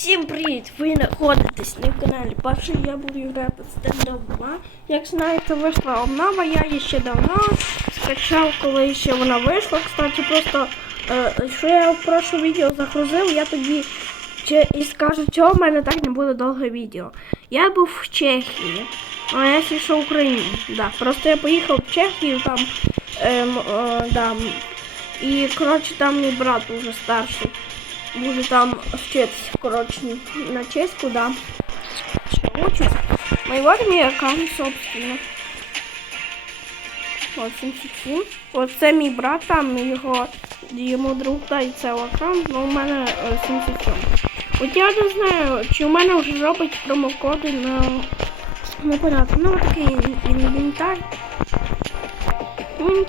Всім привіт! Ви знаходитесь на каналі Паша, я буду грати стендап 2. Як знаєте, вийшла обнова, я її ще давно скачав, коли ще вона вийшла. Кстати, просто е, що я в прошле відео загрузив, я тоді чи, і скажу, чого в мене так не буде довге відео. Я був в Чехії, а я пішов в Україну. Да, просто я поїхав в Чехію там. Ем, е, да, і коротше там мій брат уже старший буде там вчитися, коротше, на чеську, да. Що учусь. Ну вот аккаунт, собственно. От 77. От це мій брат, там його, йому друг дай це аккаунт, ну у мене е, 77. От я не знаю, чи у мене вже робить промокоди на на порядку. Ну от такий інвентар. В.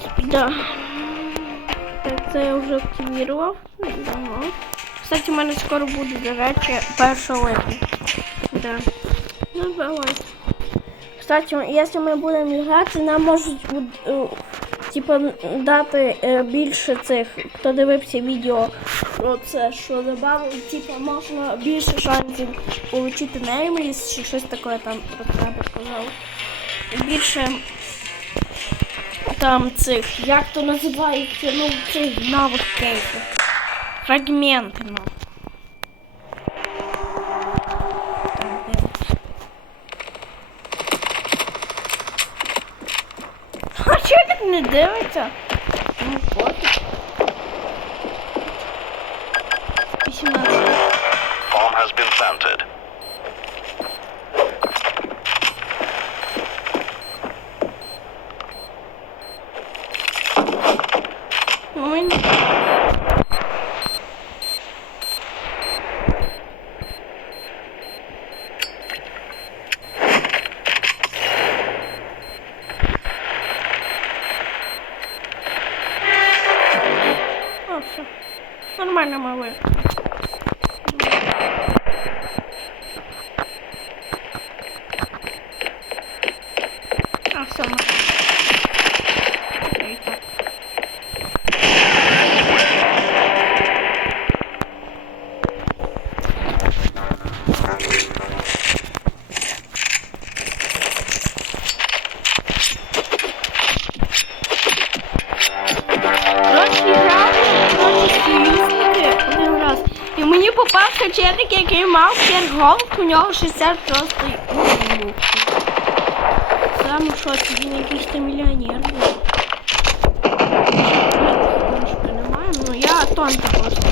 Так, це я вже активував. Давно. Кстати, у мене скоро буде, до речі, 1 липня. Да. Ну, давай. Кстати, якщо ми будемо грати, нам можуть е, типа, дати е, більше цих, хто дивився відео про це, що додали, типа, можна більше шансів отримати неймліс, чи щось таке там про тебе сказав. Більше там цих, як то називається, ну, цих нових кейсів. Фрагменти, ну. А чого так не дивиться? Нормально мав 5 голов, у нього 60 просто уровень. Сам у шоці, він якийсь там мільйонер був. Трошки немає, ну я тонко просто.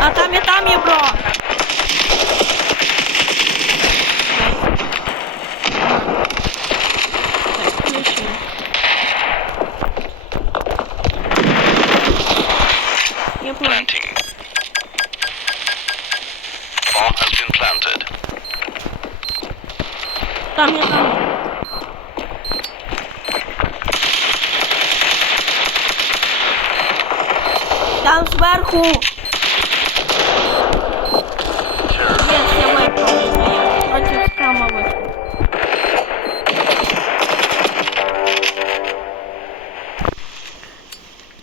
А там і там є бро. Bomb has been planted. Там я там. Там зверху. Нет, я випав. Я проти скама випав.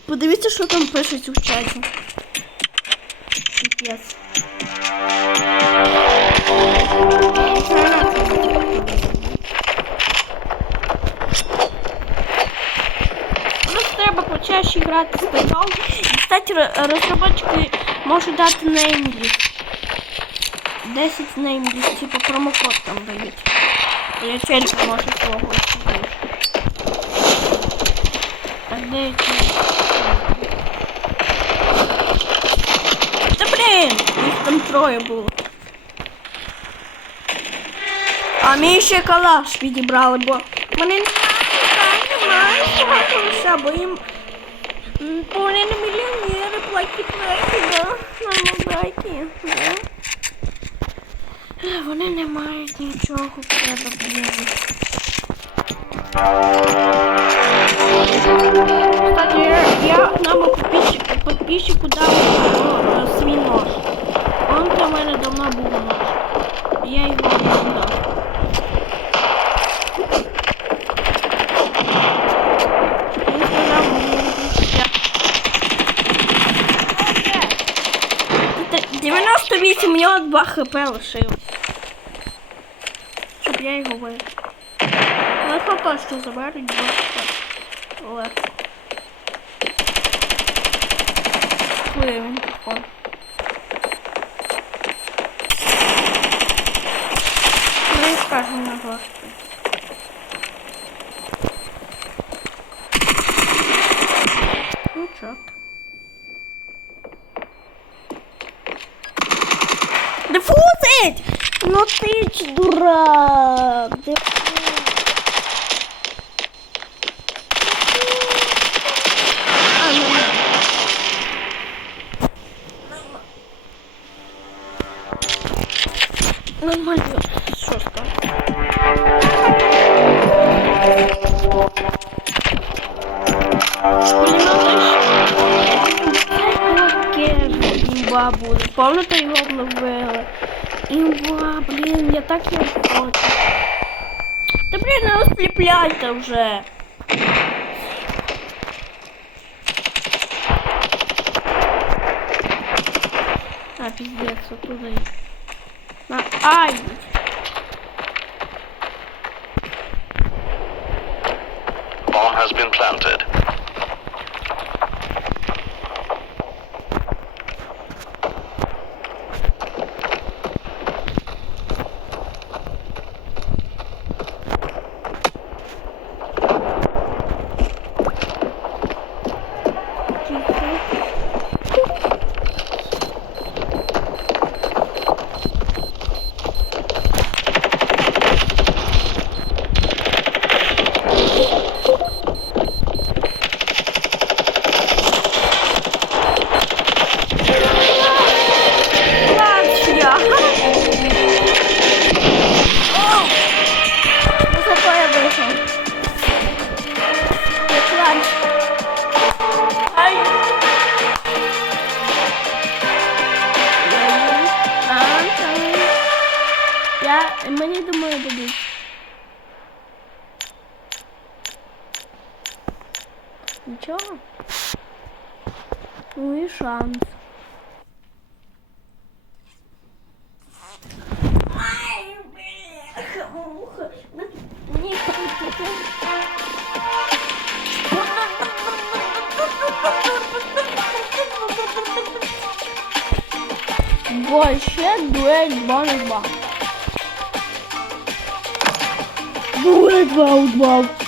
Подивіться, що там пишуть у чаті. Піпець. Просто треба почаще грати з. І, кстати, ро- розробники можуть дати неймліс. 10 неймліс, типу промокод там дають. Я челик може свого. А де ці? Та блін! Їх там троє було. А мій ще калаш підібрали, бо мене немає, немає, бо їм вони не мільйонери, платі, да, браті, да. Е, Вони не мають нічого, блін. Кстати, я, одному подписчику, дав о, свій нож. Он для мене давно був нож. Я його не дав. Він сказав, мені я 98, у нього 2 хп лишилось. Щоб я його вбив. Але то точно заберуть 2 хп. Легко. Куди він походить? Скажу на 2 хп. Ну чорт. Дифузить! Ну ти ж дурак! А, ну, ні. Нормально. буде. Пам'ятаєте, його обновили? Імба, блін, я так його хочу. Та блін, не осліпляйте вже. А, пиздец, оттуда. и- На, ай! Bomb has been planted. Я мені думаю дадуть. Нічого. Ну і шанс. Ай, бляха, муха. Мені Вообще дуэль 2 на 2. Wow, wow.